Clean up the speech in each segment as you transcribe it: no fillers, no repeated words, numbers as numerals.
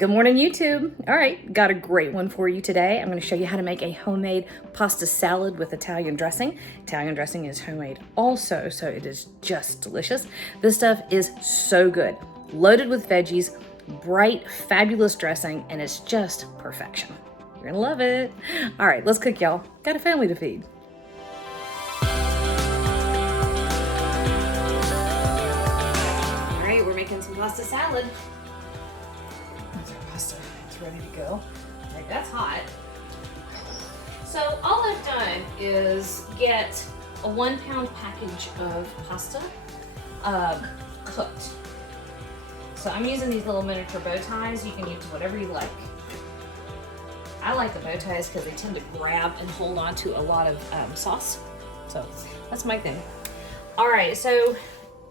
Good morning, YouTube. All right, got a great one for you today. I'm going to show you how to make a homemade pasta salad with Italian dressing. Italian dressing is homemade also, so it is just delicious. This stuff is so good. Loaded with veggies, bright, fabulous dressing, and it's just perfection. You're going to love it. All right, let's cook, y'all. Got a family to feed. All right, we're making some pasta salad. There's our pasta. It's ready to go. Like, that's hot. So all I've done is get a 1 pound package of pasta cooked. So I'm using these little miniature bow ties. You can use whatever you like. I like the bow ties because they tend to grab and hold on to a lot of sauce. So that's my thing. All right, so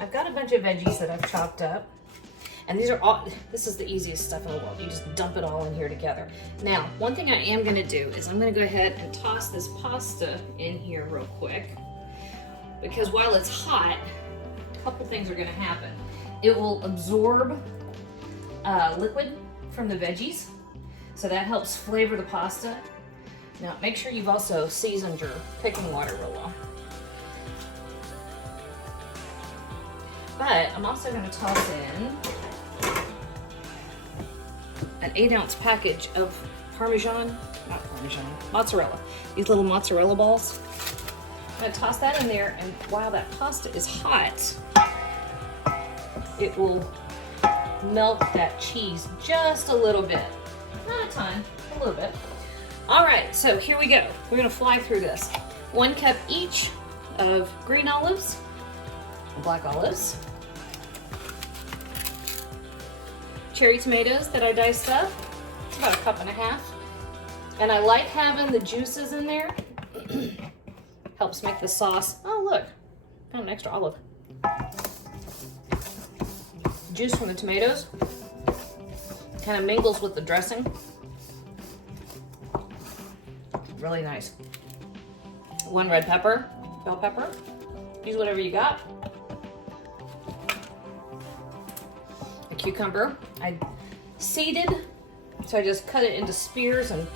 I've got a bunch of veggies that I've chopped up. And these are all, this is the easiest stuff in the world. You just dump it all in here together. Now, one thing I am gonna do is I'm gonna go ahead and toss this pasta in here real quick. Because while it's hot, a couple things are gonna happen. It will absorb liquid from the veggies. So that helps flavor the pasta. Now, make sure you've also seasoned your cooking water real well. But I'm also gonna toss in an 8-ounce package of mozzarella. These little mozzarella balls. I'm gonna toss that in there, and while that pasta is hot, it will melt that cheese just a little bit. Not a ton, a little bit. All right, so here we go. We're gonna fly through this. 1 cup each of green olives, black olives, cherry tomatoes that I diced up. It's about 1.5 cups. And I like having the juices in there. Helps make the sauce. Oh, look, found an extra olive. Juice from the tomatoes kind of mingles with the dressing. Really nice. 1 red pepper, bell pepper. Use whatever you got. A cucumber. I seeded, so I just cut it into spears and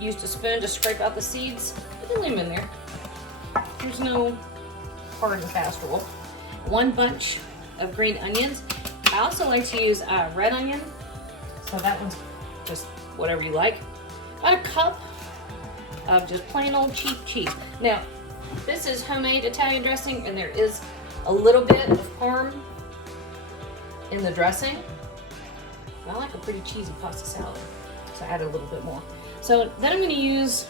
used a spoon to scrape out the seeds. I didn't leave them in there. There's no hard and fast rule. 1 bunch of green onions. I also like to use red onion, so that one's just whatever you like. About 1 cup of just plain old cheap cheese. Now, this is homemade Italian dressing, and there is a little bit of parm in the dressing. I like a pretty cheesy pasta salad, so I add a little bit more. So then I'm going to use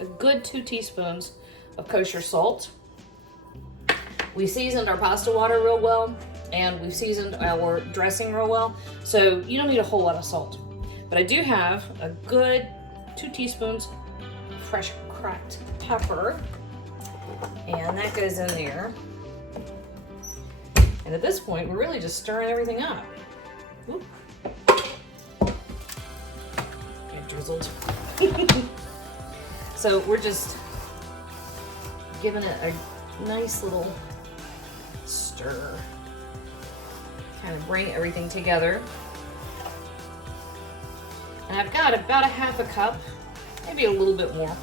a good 2 teaspoons of kosher salt. We seasoned our pasta water real well, and we've seasoned our dressing real well, so you don't need a whole lot of salt. But I do have a good 2 teaspoons fresh cracked pepper, and that goes in there. And at this point, we're really just stirring everything up. Oop. Get drizzled. So we're just giving it a nice little stir. Kind of bring everything together. And I've got about 1/2 cup, maybe a little bit more,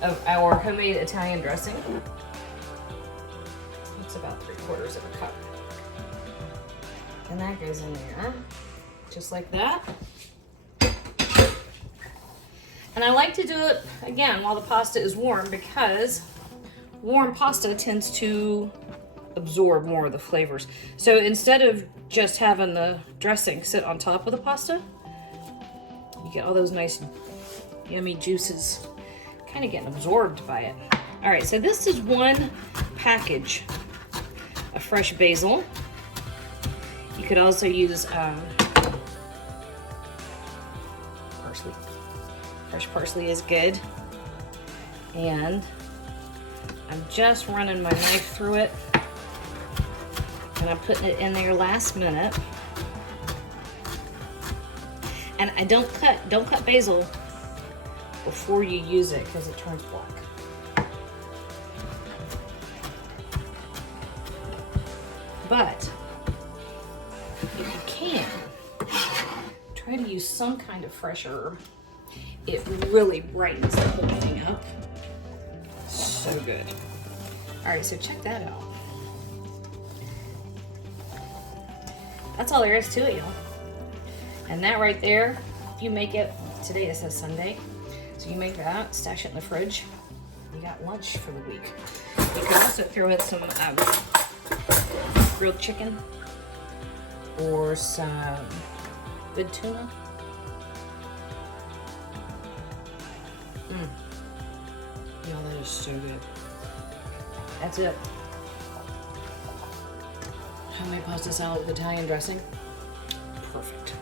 of our homemade Italian dressing. It's about 3/4 of a cup. And that goes in there, just like that. And I like to do it, again, while the pasta is warm, because warm pasta tends to absorb more of the flavors. So instead of just having the dressing sit on top of the pasta, you get all those nice, yummy juices kind of getting absorbed by it. All right, so this is 1 package of fresh basil. You could also use parsley. Fresh parsley is good. And I'm just running my knife through it, and I'm putting it in there last minute. And I don't cut basil before you use it, because it turns black. But if you can, try Try to use some kind of fresh herb. It really brightens the whole thing up. So good. All right, so check that out. That's all there is to it, y'all. And that right there, if you make it, today it says Sunday, so you make that, stash it in the fridge, you got lunch for the week. You can also throw in some grilled chicken or some good tuna. Y'all, that is so good. That's it. Homemade pasta salad with Italian dressing. Perfect.